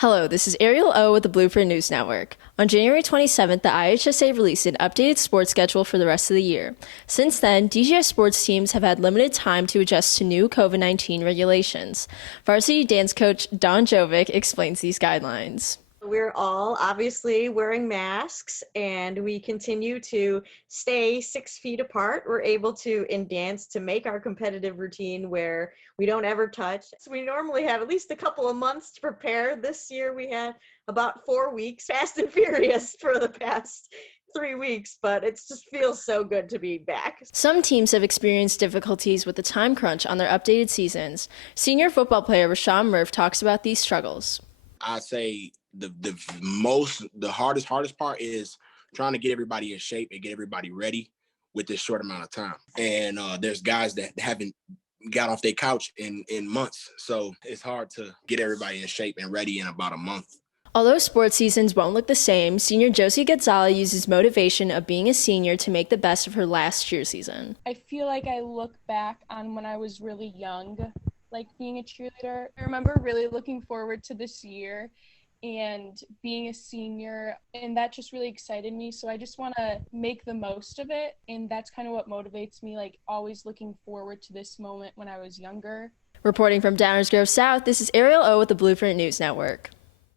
Hello, this is Ariel O with the Blueprint News Network. On January 27th, the IHSA released an updated sports schedule for the rest of the year. Since then, DGI sports teams have had limited time to adjust to new COVID-19 regulations. Varsity dance coach Don Jovic explains these guidelines. We're all obviously wearing masks and we continue to stay 6 feet apart. We're able to, in dance, to make our competitive routine where we don't ever touch. So we normally have at least a couple of months to prepare. This year we had about 4 weeks, fast and furious for the past 3 weeks, but it just feels so good to be back. Some teams have experienced difficulties with the time crunch on their updated seasons. Senior football player Rashawn Murph talks about these struggles. I say the hardest part is trying to get everybody in shape and get everybody ready with this short amount of time. And there's guys that haven't got off their couch in months. So it's hard to get everybody in shape and ready in about a month. Although sports seasons won't look the same, senior Josie Gonzalez uses motivation of being a senior to make the best of her last cheer season. I feel like I look back on when I was really young, like being a cheerleader. I remember really looking forward to this year and being a senior, and that just really excited me. So I just want to make the most of it, and that's kind of what motivates me, like always looking forward to this moment when I was younger. Reporting from Downers Grove South, this is Ariel O with the Blueprint News Network.